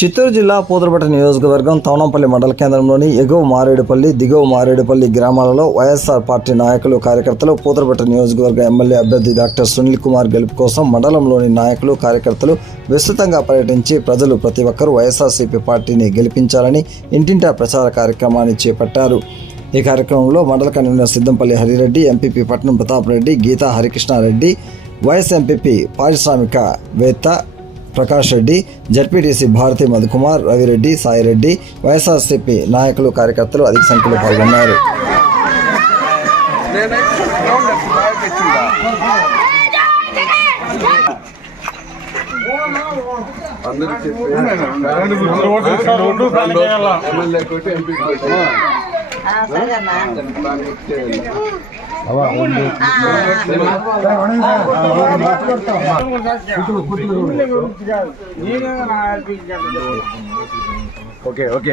చిత్తూరు జిల్లా పూతలపట్టు నియోజకవర్గం తవనంపల్లి మండల కేంద్రంలోని ఎగువ మారేడుపల్లి, దిగువ మారేడుపల్లి గ్రామాలలో వైఎస్ఆర్ పార్టీ నాయకులు, కార్యకర్తలు పూతలపట్టు నియోజకవర్గ ఎమ్మెల్యే అభ్యర్థి డాక్టర్ సునీల్ కుమార్ గెలుపు కోసం మండలంలోని నాయకులు, కార్యకర్తలు విస్తృతంగా పర్యటించి ప్రజలు ప్రతి ఒక్కరూ వైఎస్ఆర్సీపీ పార్టీని గెలిపించాలని ఇంటింటా ప్రచార కార్యక్రమాన్ని చేపట్టారు. ఈ కార్యక్రమంలో మండల కన్వీనర్ సిద్దంపల్లి హరిరెడ్డి, ఎంపీపీ పట్నం ప్రతాప్ రెడ్డి, గీతా హరికృష్ణారెడ్డి, వైఎస్ ఎంపీపీ పారిశ్రామికవేత్త ప్రకాష్ రెడ్డి, జడ్పీటీసీ భారతి మధుకుమార్, రవిరెడ్డి, సాయిరెడ్డి, వైఎస్ఆర్సీపీ నాయకులు, కార్యకర్తలు అధిక సంఖ్యలో పాల్గొన్నారు. Okay okay